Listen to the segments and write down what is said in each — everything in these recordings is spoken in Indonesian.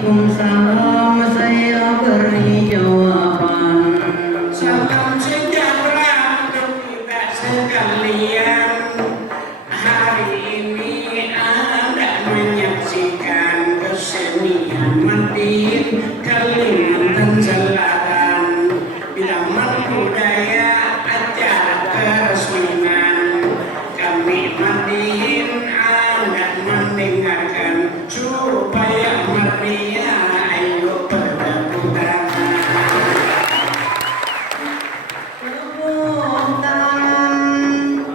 Waalaikumsalam, saya beri jawaban. Salam sejahtera untuk kita sekalian. Hari ini Anda menyaksikan kesenian Madin Kalimantan Selatan, bilangan budaya acara keresmian. Kami Madin Anda mendengarkan supaya meriah. Ayo bertepuk tangan. Tepuk tangan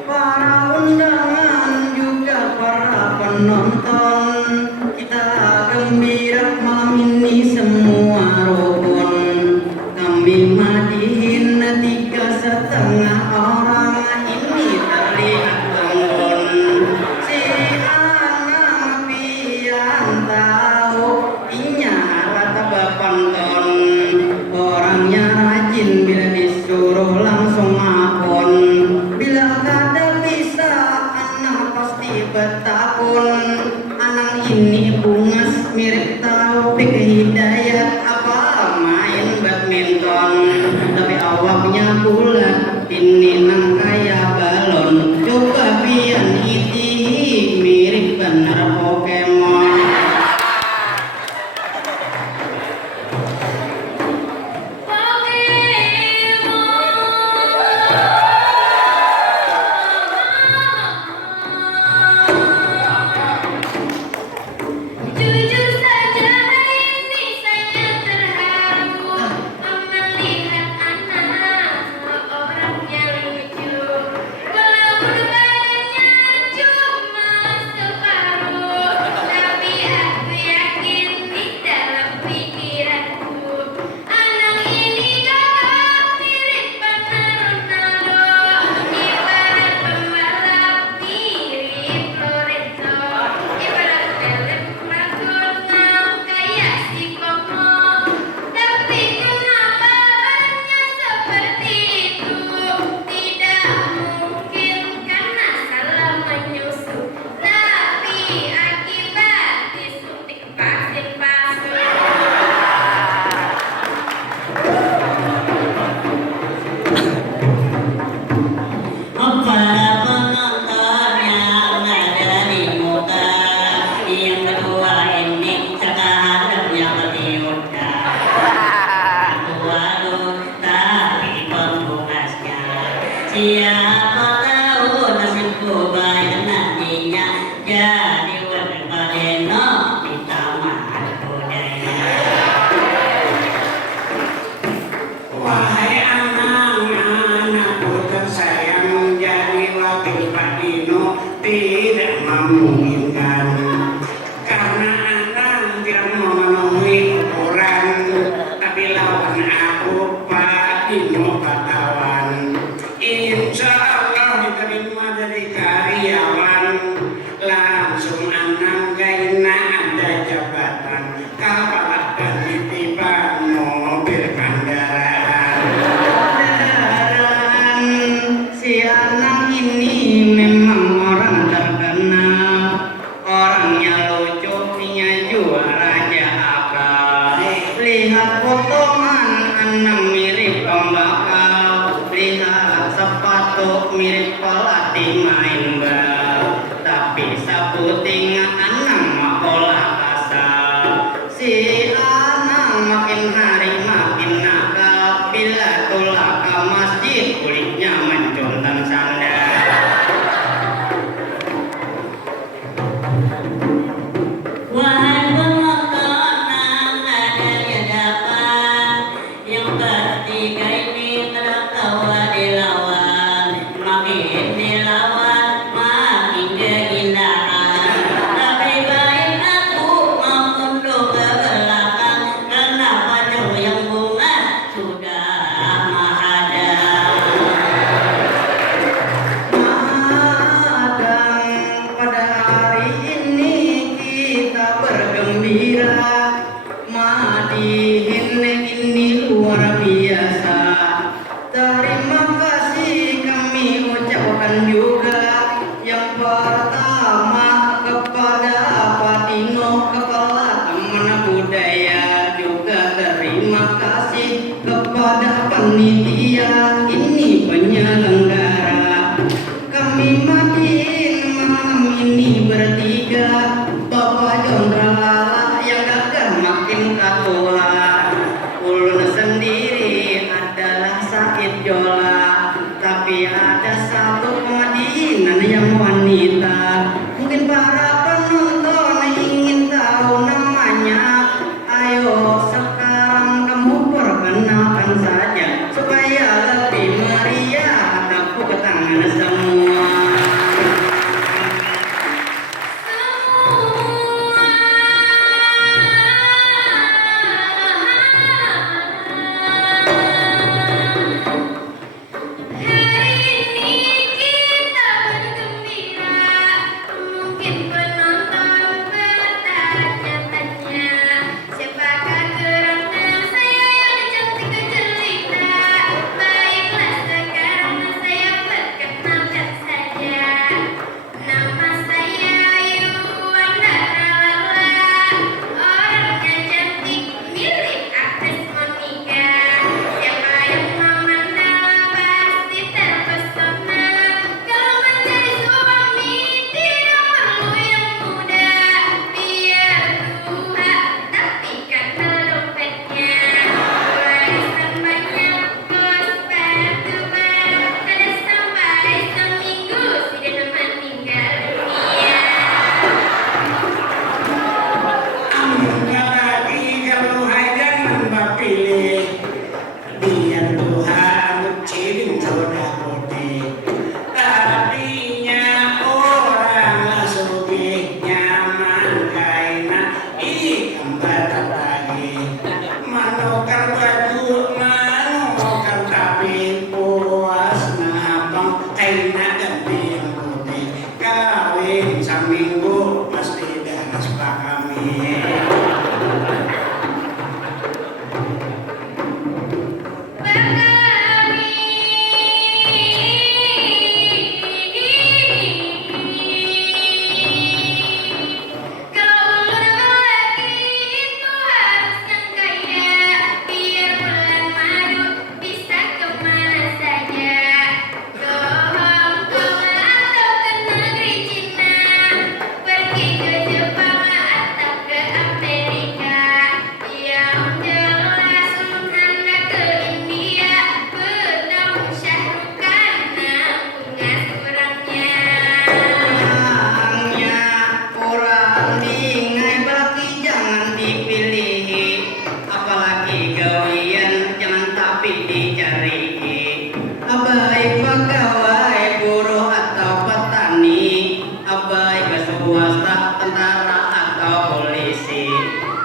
para undangan juga para penonton. Kita gembira malam ini semua rukun. Kami Madin 3,5 orang ini terlihat lembut. Si anak pian tahu inya rata bapanton. Orangnya rajin bila disuruh langsung akun. Bila kada bisa anak pasti betakun. Anak ini bungas mirip Taufik Hidayat apa main badminton. Tapi awaknya bulat ini nang kaya balon. Coba pian iti mirip bener Pokemon. Jujur saja hari ini saya terharu melihat anak orangnya lucu, walaupun badannya cuma separuh, tapi aku yakin di dalam pikiranku anak ini gagah mirip Ronaldo, ibarat pembalap mirip Lorenzo, ibarat film Maradona kayak si Komo. Tapi kenapa badannya seperti itu? Tidak mungkin karena salah menyusu, tapi akibat disuntik vaksin palsu. Kepada penonton yang ada di muka, yang kedua ini terhadap yang ketiga. Kedua tapi pembuasnya. Siapa tahu nasibku baik nantinya jadi warga Paleno di taman budaya. Wahai anak-anakku tersayang, jadi wakil Pak Dino tidak memungkinkan karena anak tidak memenuhi ukuran. Tapi lawan aku Pak Dino Batawan, insya Allah diterima jadi karyawan. Langsung anak gaina ada jabatan kepala penitipan mobil kendaraan. Kendaraan si anak ini memang orang terkenal. Orangnya lucu, punya juara raja akal. Lihat potongan anak mirip pembakal. Lihat sepatu mirip pelatih main bal. Tapi sapu tinggal anak mah olah kasar. Si anak makin hari makin nakal. Bila tulah ke masjid kulitnya mencontan sandal. Wahai penonton yang ada di hadapan, yang ketiga ini tertawa dilawan, makin dilawan makin kegilaan. Tapi baik aku mau mundur ke belakang. panitia ini penyelenggara. Kami matiin malam ini bertiga. Bapak Jondra Lala yang gagah makin katulah. Ulun sendiri adalah Said Jola. Tapi ada satu pengadilan yang wanita. Mungkin para penonton ingin tahu namanya. Ayo sekarang kamu perkenalkan saja supaya lebih meriah. Tepuk tangan semua. Hari ini kita bergembira, mungkin penonton bertanya-tanya, siapakah gerangan saya yang cantik jelita? Baiklah sekarang saya perkenalkan saja. Nama saya Yuwanda Lala, orangnya cantik mirip aktris Monica. Siapa yang memandang pasti terpesona. Kalau mencari suami tidak perlu yang muda, biar tua tapi kandel dompetnya. Warisan banyak bos sepatu baru, ada sampai seminggu sudah meninggal dunia. Angkat lagi kalau jangan bapilih. Biar Tuhan ucilin jodoh putih. Tadinya orang sugi nyaman kaina ikan batak lagi. Manukar baju manukar tapi puas nabang kaina ganti yang putih. Kawin seminggu mesti danas pak kami. Kalau ulun lelaki itu harus yang kaya, biar bulan madu bisa kemana saja. Ke Hong Kong atau ke negeri Cina, pergi ke Jepang atau ke Amerika. Yang jelas ulun hendak ke India, bertemu Syahrukan nanggung asurannya. Hanya orang bingai bagi jangan dipilih, apalagi gawian jangan tapi dicari. Baik pegawai buruh atau petani, baik swasta tentara atau polisi,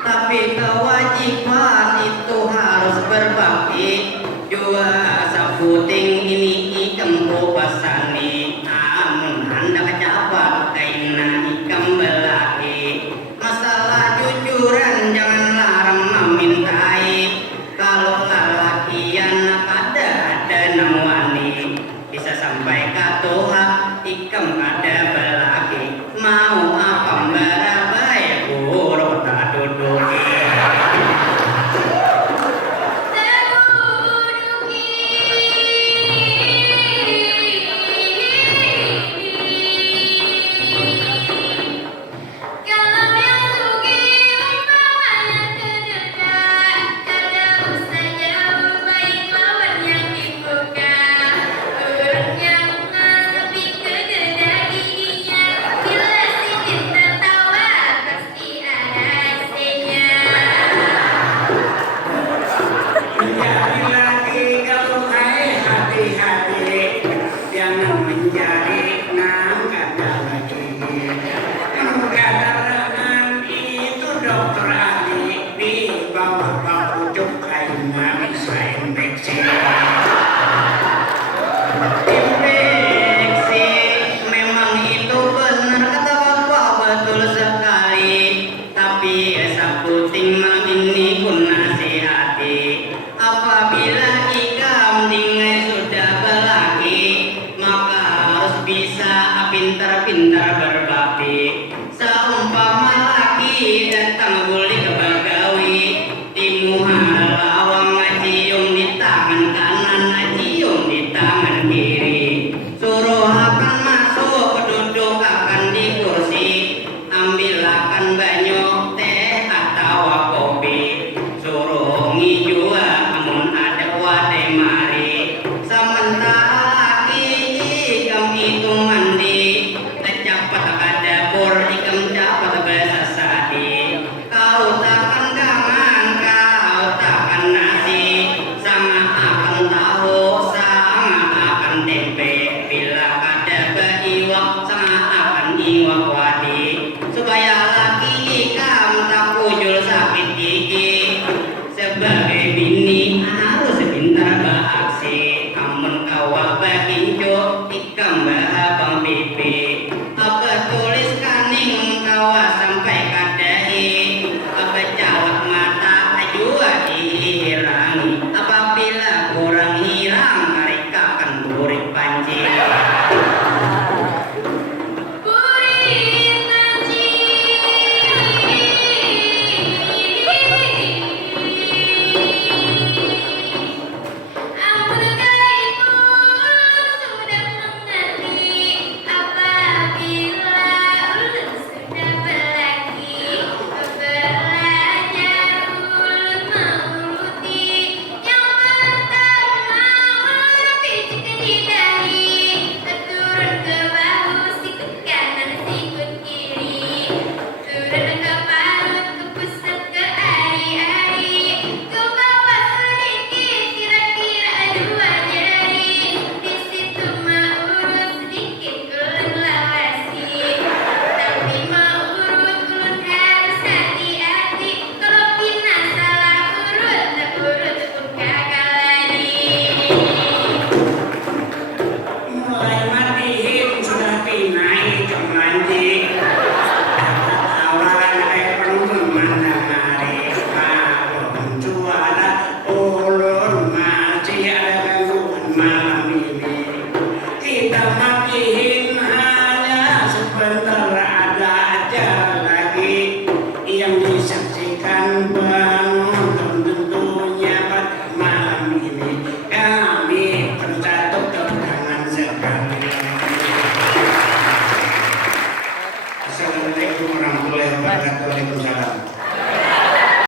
tapi kewajiban itu harus berbakti. Jua saputing ini ikam pasani, amun hendak jabat kaina ikam belaki. Masalah jujuran jangan larang memintai. Kalau lalakian ada nawani, bisa sampai ke Tuhan ikam ada belaki. Mau apa mbarabai buruk tak duduk. Kalau yang sugi umpamanya kedekat, kada usah jauh, baik lawan yang dibuka. Urutnya bunga tapi kegeda giginya, bila sedikit tertawa pasti ada hasilnya. Menjadi lagi kalau hati-hati, jangan menjadi ada lagi. Kedatangan itu dokter ahli di bawah pucuk kainnya bisa infeksi. Infeksi memang itu benar kata bapak, betul sekali. Tapi saputing ini kuna